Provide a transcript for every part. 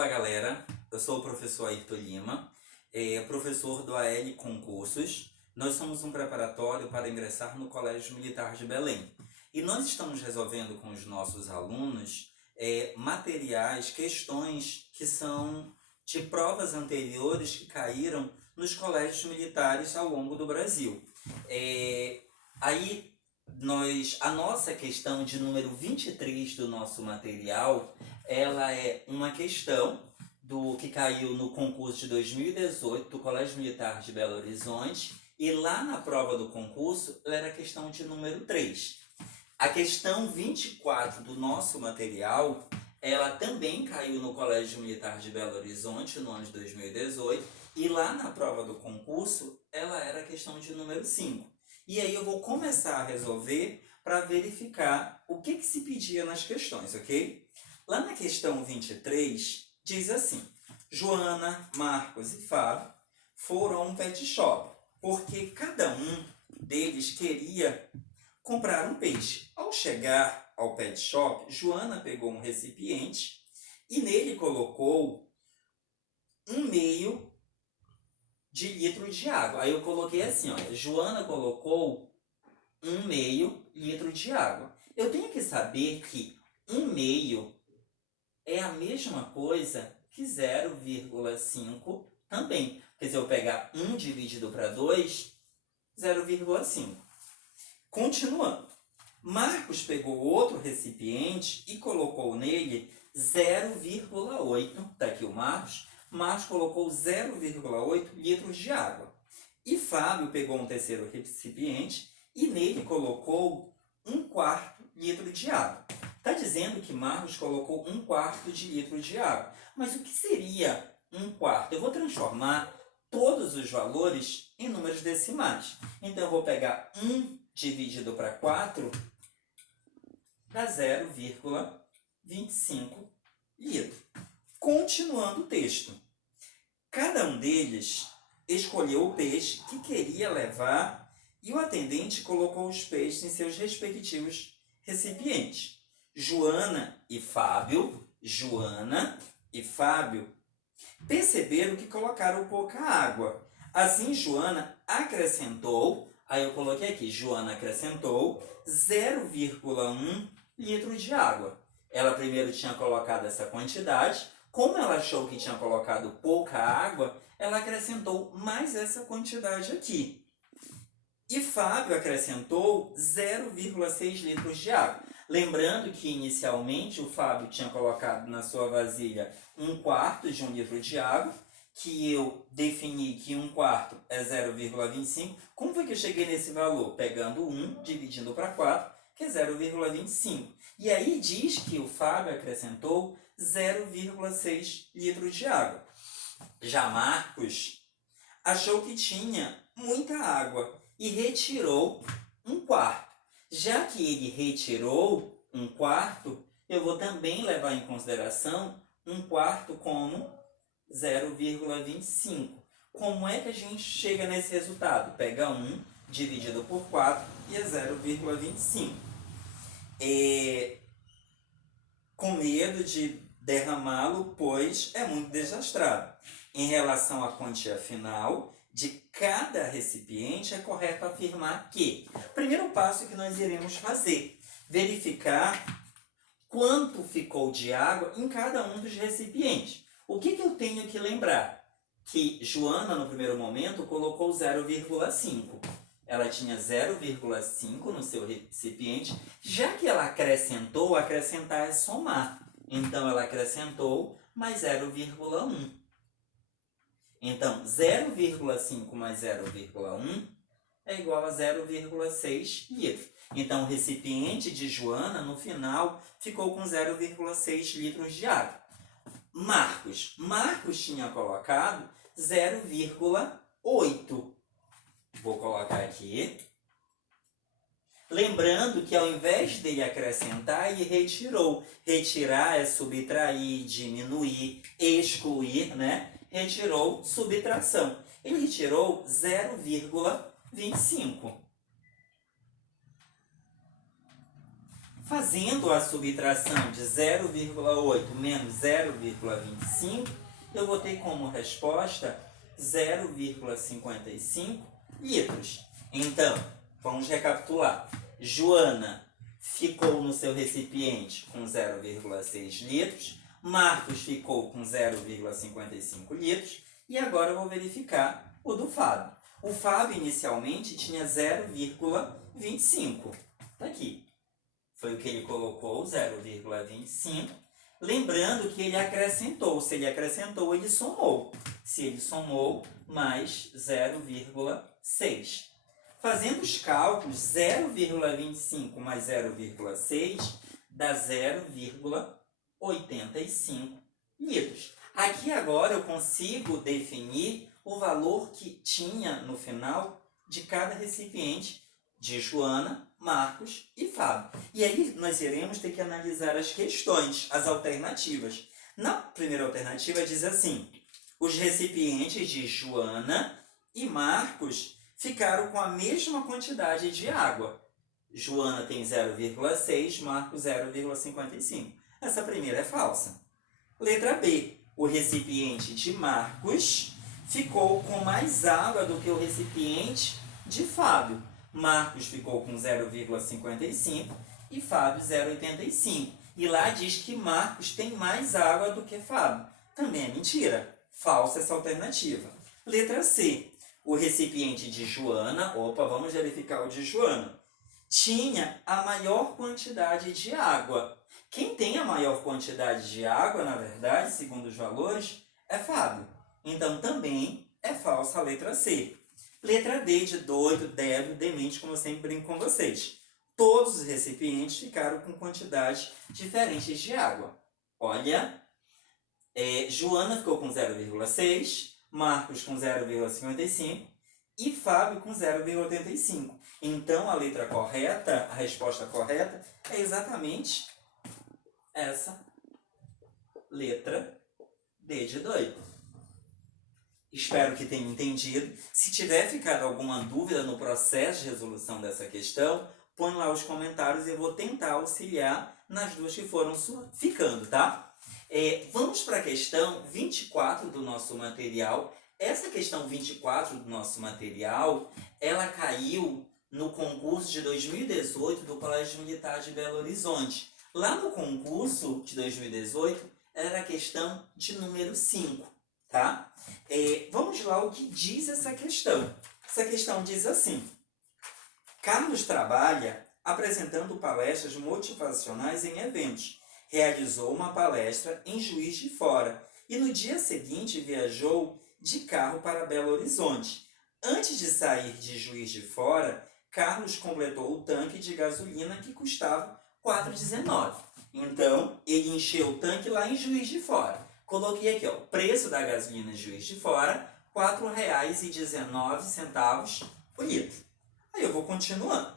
Olá, galera. Eu sou o professor Ayrton Lima, professor do AL Concursos. Nós somos um preparatório para ingressar no Colégio Militar de Belém. E nós estamos resolvendo com os nossos alunos materiais, questões que são de provas anteriores que caíram nos colégios militares ao longo do Brasil. A nossa questão de número 23 do nosso material, ela é uma questão que caiu no concurso de 2018 do Colégio Militar de Belo Horizonte, e lá na prova do concurso ela era a questão de número 3. A questão 24 do nosso material, ela também caiu no Colégio Militar de Belo Horizonte no ano de 2018, e lá na prova do concurso ela era a questão de número 5. E aí eu vou começar a resolver para verificar o que se pedia nas questões, ok? Lá na questão 23, diz assim: Joana, Marcos e Fábio foram a um pet shop, porque cada um deles queria comprar um peixe. Ao chegar ao pet shop, Joana pegou um recipiente e nele colocou 1/2 de litro de água. Aí eu coloquei assim, olha, Joana colocou 1/2 litro de água. Eu tenho que saber que 1/2 é a mesma coisa que 0,5 também. Porque se eu pegar 1 dividido para 2, 0,5. Continuando. Marcos pegou outro recipiente e colocou nele 0,8. Tá aqui o Marcos. Marcos colocou 0,8 litros de água. E Fábio pegou um terceiro recipiente e nele colocou 1/4 litro de água. Está dizendo que Marcos colocou 1/4 de litro de água. Mas o que seria 1/4? Eu vou transformar todos os valores em números decimais. Então eu vou pegar 1 dividido para 4, dá 0,25 litros. Continuando o texto. Cada um deles escolheu o peixe que queria levar e o atendente colocou os peixes em seus respectivos recipientes. Joana e Fábio perceberam que colocaram pouca água. Assim, Joana acrescentou, aí eu coloquei aqui, Joana acrescentou 0,1 litro de água. Ela primeiro tinha colocado essa quantidade. Como ela achou que tinha colocado pouca água, ela acrescentou mais essa quantidade aqui. E Fábio acrescentou 0,6 litros de água. Lembrando que inicialmente o Fábio tinha colocado na sua vasilha 1/4 de 1 litro de água, que eu defini que 1/4 é 0,25. Como foi que eu cheguei nesse valor? Pegando 1, dividindo para 4, que é 0,25. E aí diz que o Fábio acrescentou 0,6 litros de água. Já Marcos achou que tinha muita água e retirou 1/4. Já que ele retirou 1/4, eu vou também levar em consideração 1/4 como 0,25. Como é que a gente chega nesse resultado? Pega 1 dividido por 4 e é 0,25. Com medo de derramá-lo, pois é muito desastrado. Em relação à quantia final de cada recipiente, é correto afirmar que o primeiro passo que nós iremos fazer, verificar quanto ficou de água em cada um dos recipientes. O que eu tenho que lembrar? Que Joana, no primeiro momento, colocou 0,5. Ela tinha 0,5 no seu recipiente. Já que ela acrescentou, acrescentar é somar. Então, ela acrescentou mais 0,1. Então, 0,5 mais 0,1 é igual a 0,6 litros. Então, o recipiente de Joana, no final, ficou com 0,6 litros de água. Marcos tinha colocado 0,8. Vou colocar aqui. Lembrando que ao invés dele acrescentar, ele retirou. Retirar é subtrair, diminuir, excluir, né? Retirou, subtração. Ele retirou 0,25. Fazendo a subtração de 0,8 menos 0,25, eu vou ter como resposta 0,55 litros. Então, vamos recapitular. Joana ficou no seu recipiente com 0,6 litros, Marcos ficou com 0,55 litros, e agora eu vou verificar o do Fábio. O Fábio inicialmente tinha 0,25. Está aqui. Foi o que ele colocou, 0,25. Lembrando que ele acrescentou. Se ele acrescentou, ele somou. Se ele somou, mais 0,6. Fazendo os cálculos, 0,25 mais 0,6 dá 0,85 litros. Aqui agora eu consigo definir o valor que tinha no final de cada recipiente de Joana, Marcos e Fábio. E aí nós iremos ter que analisar as questões, as alternativas. Na primeira alternativa diz assim: os recipientes de Joana e Marcos ficaram com a mesma quantidade de água. Joana tem 0,6, Marcos 0,55. Essa primeira é falsa. Letra B. O recipiente de Marcos ficou com mais água do que o recipiente de Fábio. Marcos ficou com 0,55 e Fábio 0,85. E lá diz que Marcos tem mais água do que Fábio. Também é mentira. Falsa essa alternativa. Letra C. O recipiente de Joana, vamos verificar o de Joana, tinha a maior quantidade de água. Quem tem a maior quantidade de água, na verdade, segundo os valores, é Fábio. Então também é falsa a letra C. Letra D de doido, débil, demente, como eu sempre brinco com vocês. Todos os recipientes ficaram com quantidades diferentes de água. Olha, Joana ficou com 0,6, Marcos com 0,55 e Fábio com 0,85. Então a letra correta, a resposta correta, é exatamente essa letra D de doido. Espero que tenha entendido. Se tiver ficado alguma dúvida no processo de resolução dessa questão, põe lá os comentários e eu vou tentar auxiliar nas duas que foram ficando, tá? Vamos para a questão 24 do nosso material. Essa questão 24 do nosso material, ela caiu no concurso de 2018 do Colégio Militar de Belo Horizonte. Lá no concurso de 2018, era a questão de número 5, tá? Vamos lá o que diz essa questão. Essa questão diz assim: Carlos trabalha apresentando palestras motivacionais em eventos. Realizou uma palestra em Juiz de Fora e no dia seguinte viajou de carro para Belo Horizonte. Antes de sair de Juiz de Fora, Carlos completou o tanque de gasolina que custava R$ 4,19. Então, ele encheu o tanque lá em Juiz de Fora. Coloquei aqui, o preço da gasolina em Juiz de Fora, R$ 4,19 por litro. Aí eu vou continuando.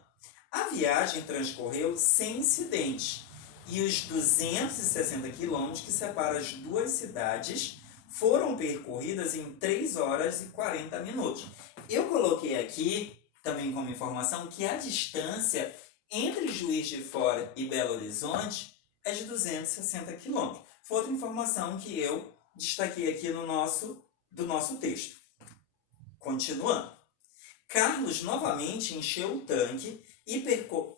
A viagem transcorreu sem incidentes e os 260 quilômetros que separam as duas cidades foram percorridas em 3 horas e 40 minutos. Eu coloquei aqui também como informação que a distância entre Juiz de Fora e Belo Horizonte é de 260 quilômetros. Foi outra informação que eu destaquei aqui do nosso texto. Continuando. Carlos novamente encheu o tanque e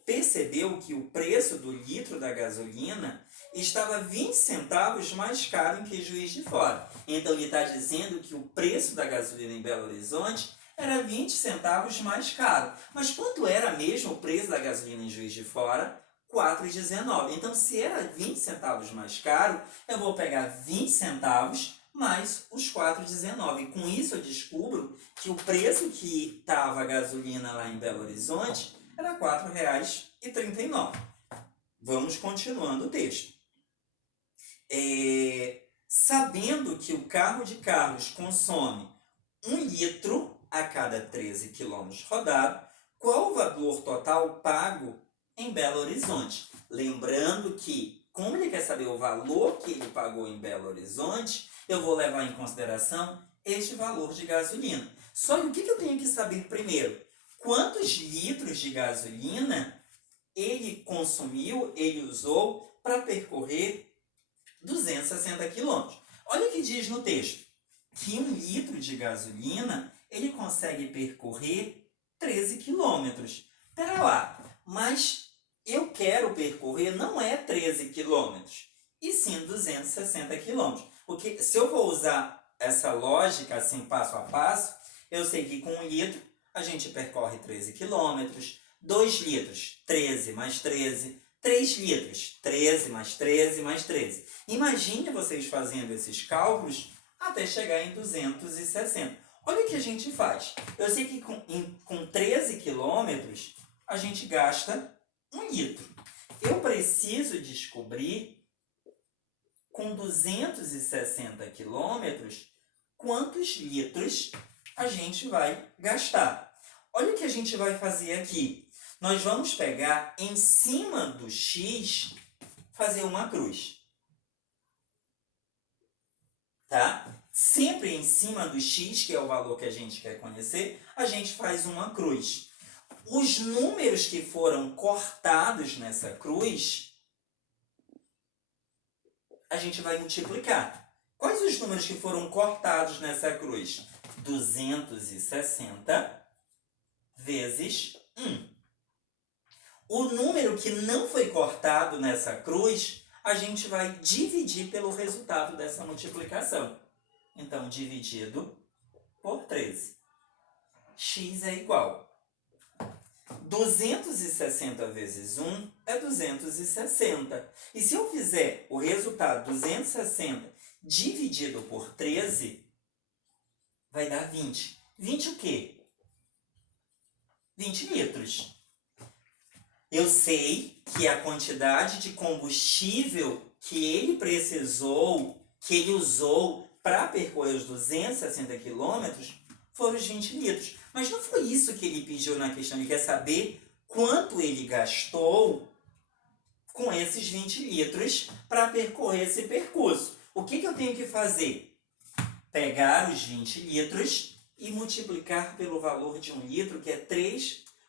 percebeu que o preço do litro da gasolina estava 20 centavos mais caro que Juiz de Fora. Então ele está dizendo que o preço da gasolina em Belo Horizonte era 20 centavos mais caro. Mas quanto era mesmo o preço da gasolina em Juiz de Fora? R$ 4,19. Então, se era 20 centavos mais caro, eu vou pegar 20 centavos mais os 4,19. Com isso, eu descubro que o preço que estava a gasolina lá em Belo Horizonte era R$ 4,39. Vamos continuando o texto. Sabendo que o carro de Carlos consome 1 litro a cada 13 quilômetros rodados, qual o valor total pago em Belo Horizonte? Lembrando que, como ele quer saber o valor que ele pagou em Belo Horizonte, eu vou levar em consideração este valor de gasolina. Só que o que eu tenho que saber primeiro? Quantos litros de gasolina ele usou para percorrer 260 quilômetros. Olha o que diz no texto, que 1 litro de gasolina, ele consegue percorrer 13 quilômetros. Pera lá, mas eu quero percorrer não é 13 quilômetros, e sim 260 quilômetros. Porque se eu vou usar essa lógica assim, passo a passo, eu sei que com 1 litro a gente percorre 13 quilômetros, 2 litros, 13 mais 13, 3 litros, 13 mais 13 mais 13. Imagine vocês fazendo esses cálculos até chegar em 260. Olha o que a gente faz. Eu sei que com 13 quilômetros a gente gasta 1 litro. Eu preciso descobrir, com 260 quilômetros, quantos litros a gente vai gastar. Olha o que a gente vai fazer aqui. Nós vamos pegar em cima do X, fazer uma cruz. Tá? Sempre em cima do X, que é o valor que a gente quer conhecer, a gente faz uma cruz. Os números que foram cortados nessa cruz, a gente vai multiplicar. Quais os números que foram cortados nessa cruz? 260 vezes 1. O número que não foi cortado nessa cruz, a gente vai dividir pelo resultado dessa multiplicação. Então, dividido por 13. X é igual. 260 vezes 1 é 260. E se eu fizer o resultado 260 dividido por 13, vai dar 20. 20 o quê? 20 litros. Eu sei que a quantidade de combustível que ele precisou, que ele usou para percorrer os 260 quilômetros, foram os 20 litros. Mas não foi isso que ele pediu na questão. Ele quer saber quanto ele gastou com esses 20 litros para percorrer esse percurso. O que eu tenho que fazer? Pegar os 20 litros e multiplicar pelo valor de 1 litro, que é R$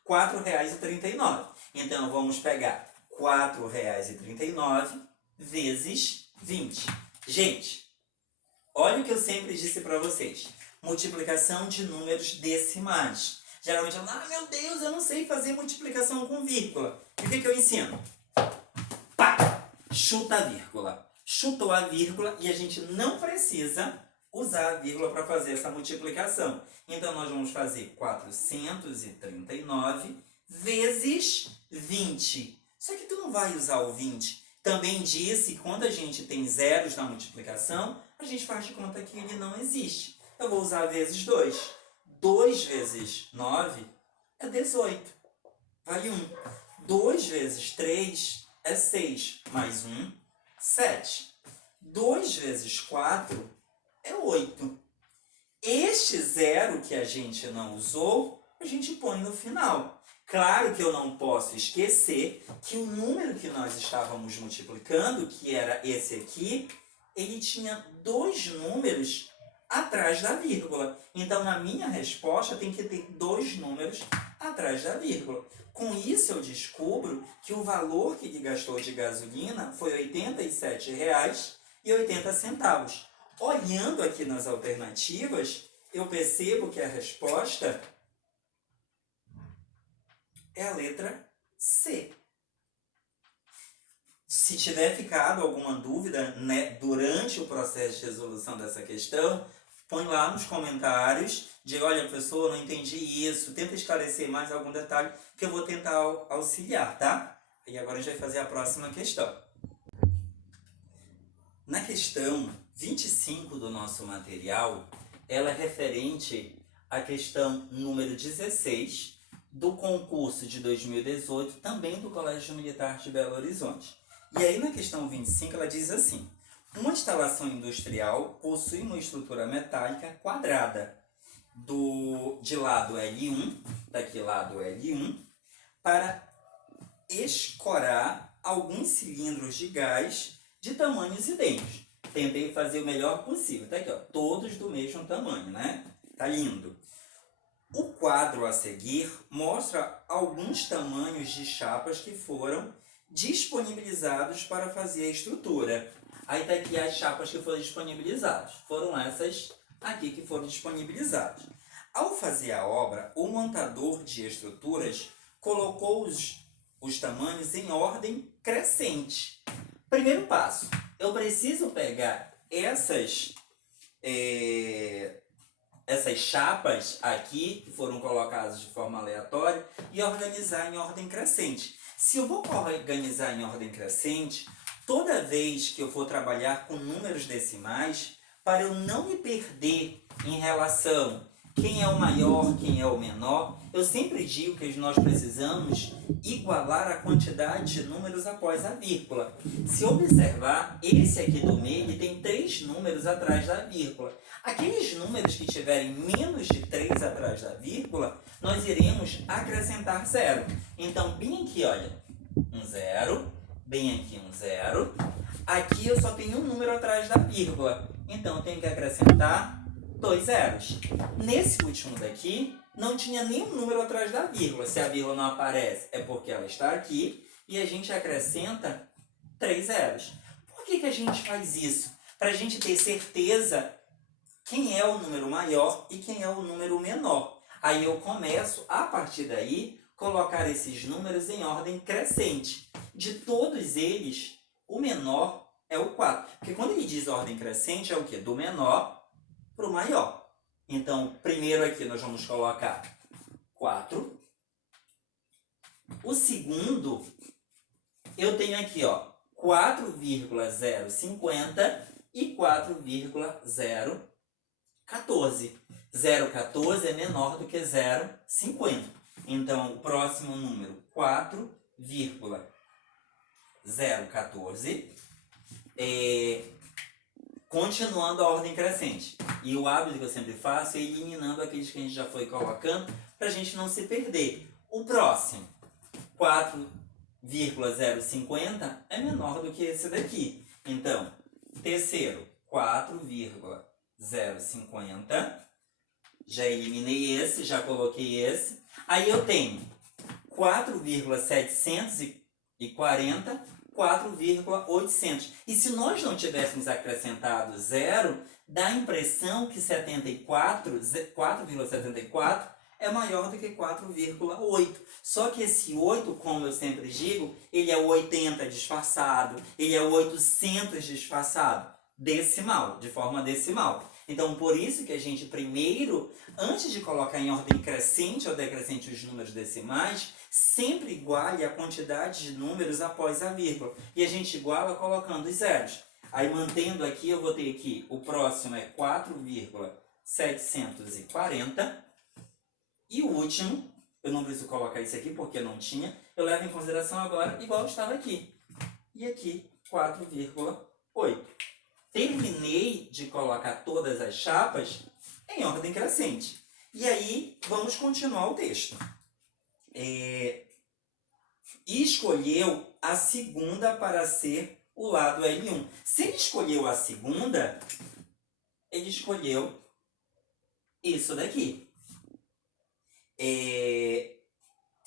4,39. Então, vamos pegar R$ 4,39 vezes 20. Gente, olha o que eu sempre disse para vocês. Multiplicação de números decimais. Geralmente, meu Deus, eu não sei fazer multiplicação com vírgula. E o que eu ensino? Pá! Chuta a vírgula. Chutou a vírgula e a gente não precisa usar a vírgula para fazer essa multiplicação. Então, nós vamos fazer 439 vezes 20. Só que tu não vai usar o 20. Também disse que quando a gente tem zeros na multiplicação, a gente faz de conta que ele não existe. Eu vou usar vezes 2. 2 vezes 9 é 18. Vale 1. 2 vezes 3 é 6. Mais 1, 7. 2 vezes 4 é 8. Este zero que a gente não usou, a gente põe no final. Claro que eu não posso esquecer que o número que nós estávamos multiplicando, que era esse aqui, ele tinha 2 números atrás da vírgula. Então, na minha resposta, tem que ter 2 números atrás da vírgula. Com isso, eu descubro que o valor que ele gastou de gasolina foi R$ 87,80. Olhando aqui nas alternativas, eu percebo que a resposta é a letra C. Se tiver ficado alguma dúvida, né, durante o processo de resolução dessa questão, põe lá nos comentários, diga, olha, professor, não entendi isso, tenta esclarecer mais algum detalhe, que eu vou tentar auxiliar, tá? E agora a gente vai fazer a próxima questão. Na questão 25 do nosso material, ela é referente à questão número 16 do concurso de 2018, também do Colégio Militar de Belo Horizonte. E aí na questão 25 ela diz assim: uma instalação industrial possui uma estrutura metálica quadrada de lado L1, daqui lado L1, para escorar alguns cilindros de gás de tamanhos idênticos. Tentei fazer o melhor possível. Tá aqui, ó, todos do mesmo tamanho, né? Tá lindo. O quadro a seguir mostra alguns tamanhos de chapas que foram disponibilizados para fazer a estrutura. Aí tá aqui as chapas que foram disponibilizadas. Foram essas aqui que foram disponibilizadas. Ao fazer a obra, o montador de estruturas colocou os tamanhos em ordem crescente. Primeiro passo, eu preciso pegar essas chapas aqui, que foram colocadas de forma aleatória, e organizar em ordem crescente. Se eu vou organizar em ordem crescente, toda vez que eu for trabalhar com números decimais, para eu não me perder em relação quem é o maior, quem é o menor, eu sempre digo que nós precisamos igualar a quantidade de números após a vírgula. Se observar, esse aqui do meio ele tem 3 números atrás da vírgula. Aqueles números que tiverem menos de 3 atrás da vírgula, nós iremos acrescentar 0. Então, bem aqui, olha, um 0, bem aqui um 0. Aqui eu só tenho um número atrás da vírgula, então eu tenho que acrescentar 2 zeros. Nesse último daqui, não tinha nenhum número atrás da vírgula. Se a vírgula não aparece, é porque ela está aqui, e a gente acrescenta 3 zeros. Por que a gente faz isso? Para a gente ter certeza quem é o número maior e quem é o número menor. Aí eu começo, a partir daí, colocar esses números em ordem crescente. De todos eles, o menor é o 4. Porque quando ele diz ordem crescente, é o quê? Do menor para o maior. Então, primeiro aqui nós vamos colocar 4. O segundo, eu tenho aqui, ó, 4,050 e 4,014. 0,14 é menor do que 0,50. Então, o próximo número, 4,014, continuando a ordem crescente. E o hábito que eu sempre faço é eliminando aqueles que a gente já foi colocando para a gente não se perder. O próximo, 4,050, é menor do que esse daqui. Então, terceiro, 4,050. Já eliminei esse, já coloquei esse. Aí eu tenho 4,740, 4,800. E se nós não tivéssemos acrescentado 0, dá a impressão que 4,74 é maior do que 4,8. Só que esse 8, como eu sempre digo, ele é o 80 disfarçado, ele é o 800 disfarçado, decimal, de forma decimal. Então, por isso que a gente primeiro, antes de colocar em ordem crescente ou decrescente os números decimais, sempre iguale a quantidade de números após a vírgula. E a gente iguala colocando os zeros. Aí, mantendo aqui, eu vou ter aqui, o próximo é 4,740. E o último, eu não preciso colocar isso aqui porque não tinha, eu levo em consideração agora igual estava aqui. E aqui, 4,8. Terminei de colocar todas as chapas em ordem crescente. E aí, vamos continuar o texto. E escolheu a segunda para ser o lado L1. Se ele escolheu a segunda, ele escolheu isso daqui.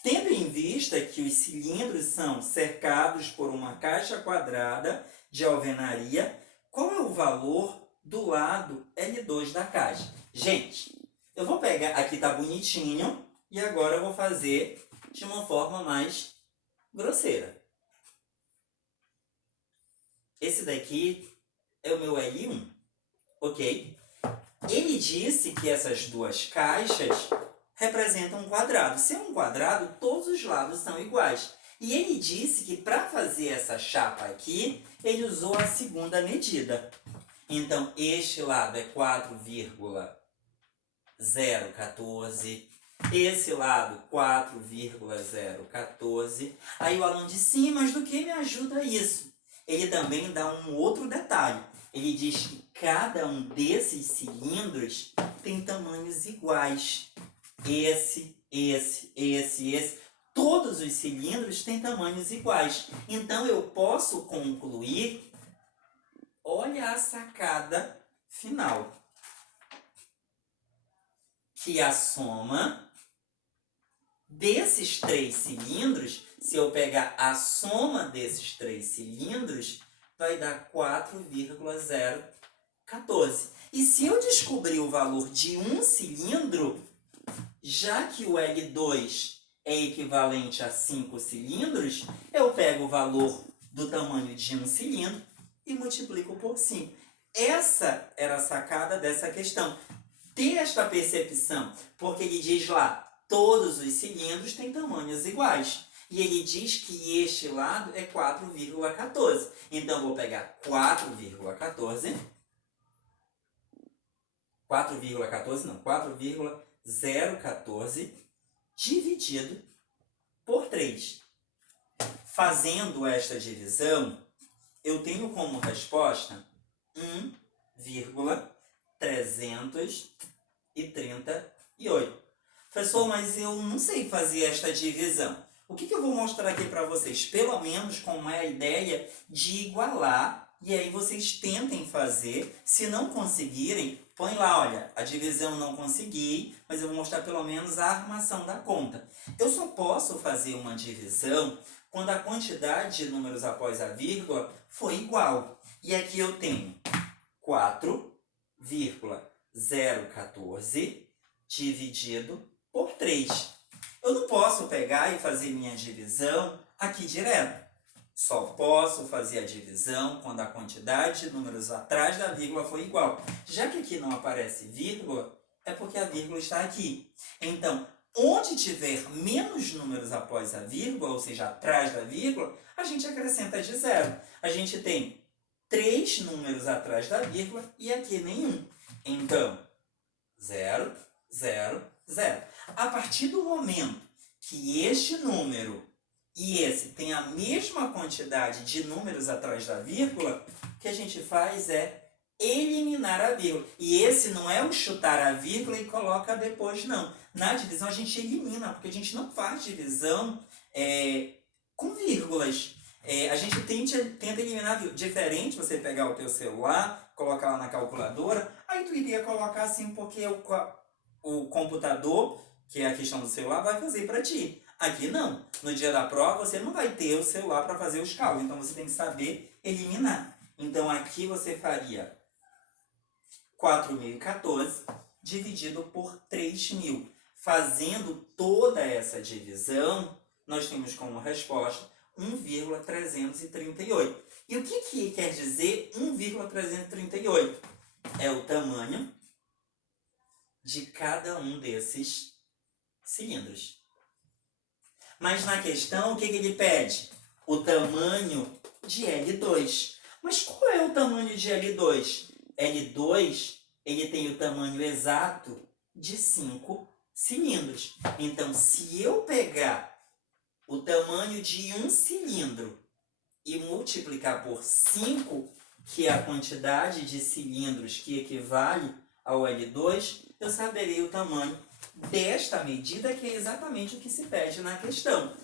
Tendo em vista que os cilindros são cercados por uma caixa quadrada de alvenaria, qual é o valor do lado L2 da caixa? Gente, eu vou pegar, aqui tá bonitinho, e agora eu vou fazer de uma forma mais grosseira. Esse daqui é o meu L1, ok? Ele disse que essas duas caixas representam um quadrado. Se é um quadrado, todos os lados são iguais. E ele disse que para fazer essa chapa aqui, ele usou a segunda medida. Então, este lado é 4,014. Esse lado, 4,014. Aí o aluno disse, sim, mas do que me ajuda isso? Ele também dá um outro detalhe. Ele diz que cada um desses cilindros tem tamanhos iguais. Esse. Todos os cilindros têm tamanhos iguais. Então, eu posso concluir, olha a sacada final, que a soma desses 3 cilindros, se eu pegar a soma desses 3 cilindros, vai dar 4,014. E se eu descobrir o valor de um cilindro, já que o L2 é equivalente a 5 cilindros, eu pego o valor do tamanho de um cilindro e multiplico por 5. Essa era a sacada dessa questão. Ter esta percepção, porque ele diz lá, todos os cilindros têm tamanhos iguais. E ele diz que este lado é 4,14. Então, vou pegar 4,014 dividido por 3. Fazendo esta divisão, eu tenho como resposta 1,338. Professor, mas eu não sei fazer esta divisão. O que eu vou mostrar aqui para vocês? Pelo menos como é a ideia de igualar, e aí vocês tentem fazer. Se não conseguirem, põe lá, olha, a divisão não consegui, mas eu vou mostrar pelo menos a armação da conta. Eu só posso fazer uma divisão quando a quantidade de números após a vírgula for igual. E aqui eu tenho 4,014 dividido por 3. Eu não posso pegar e fazer minha divisão aqui direto. Só posso fazer a divisão quando a quantidade de números atrás da vírgula for igual. Já que aqui não aparece vírgula, é porque a vírgula está aqui. Então, onde tiver menos números após a vírgula, ou seja, atrás da vírgula, a gente acrescenta de 0. A gente tem 3 números atrás da vírgula e aqui nenhum. Então, 0, 0, 0. A partir do momento que este número e esse tem a mesma quantidade de números atrás da vírgula, o que a gente faz é eliminar a vírgula. E esse não é o chutar a vírgula e coloca depois, não. Na divisão a gente elimina, porque a gente não faz divisão com vírgulas. A gente tenta eliminar a vírgula. Diferente você pegar o teu celular, colocar lá na calculadora, aí tu iria colocar assim porque o computador, que é a questão do celular, vai fazer para ti. Aqui não. No dia da prova você não vai ter o celular para fazer os cálculos. Então você tem que saber eliminar. Então aqui você faria 4.014 dividido por 3.000. Fazendo toda essa divisão, nós temos como resposta 1,338. E o que quer dizer 1,338? É o tamanho de cada um desses cilindros. Mas na questão, o que ele pede? O tamanho de L2. Mas qual é o tamanho de L2? L2, ele tem o tamanho exato de 5 cilindros. Então, se eu pegar o tamanho de um cilindro e multiplicar por 5, que é a quantidade de cilindros que equivale ao L2, eu saberei o tamanho desta medida, que é exatamente o que se pede na questão.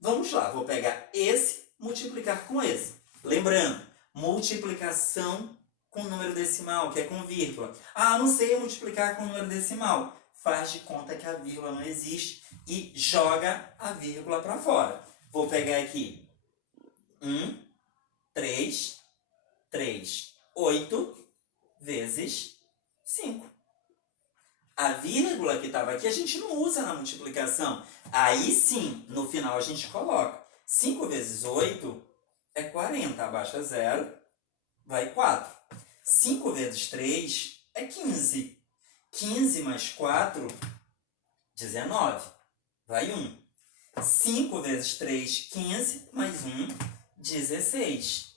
Vamos lá, vou pegar esse, multiplicar com esse. Lembrando, multiplicação com número decimal, que é com vírgula. Ah, não sei multiplicar com número decimal. Faz de conta que a vírgula não existe e joga a vírgula para fora. Vou pegar aqui 8 vezes 5. A vírgula que estava aqui a gente não usa na multiplicação. Aí sim, no final a gente coloca. 5 vezes 8 é 40. Abaixa 0, vai 4. 5 vezes 3 é 15. 15 mais 4, 19. Vai 1. 5 vezes 3, 15. Mais 1, 16.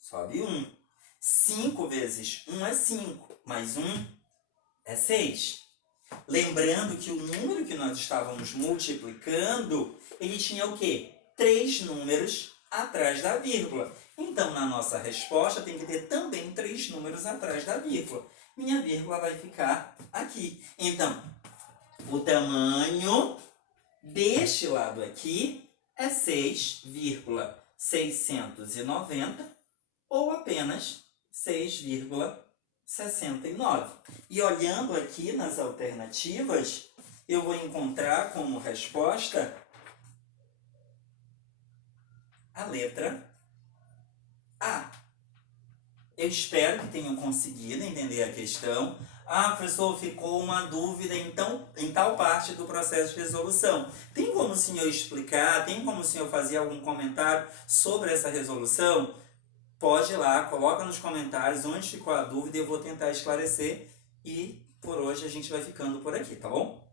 Sobe 1. 5 vezes 1 é 5. Mais 1 é 6. Lembrando que o número que nós estávamos multiplicando, ele tinha o quê? 3 números atrás da vírgula. Então, na nossa resposta, tem que ter também 3 números atrás da vírgula. Minha vírgula vai ficar aqui. Então, o tamanho deste lado aqui é 6,690 ou apenas 6,6. 69. E olhando aqui nas alternativas, eu vou encontrar como resposta a letra A. Eu espero que tenham conseguido entender a questão. Ah, professor, ficou uma dúvida então, em tal parte do processo de resolução. Tem como o senhor explicar? Tem como o senhor fazer algum comentário sobre essa resolução? Pode ir lá, coloca nos comentários onde ficou a dúvida e eu vou tentar esclarecer. E por hoje a gente vai ficando por aqui, tá bom?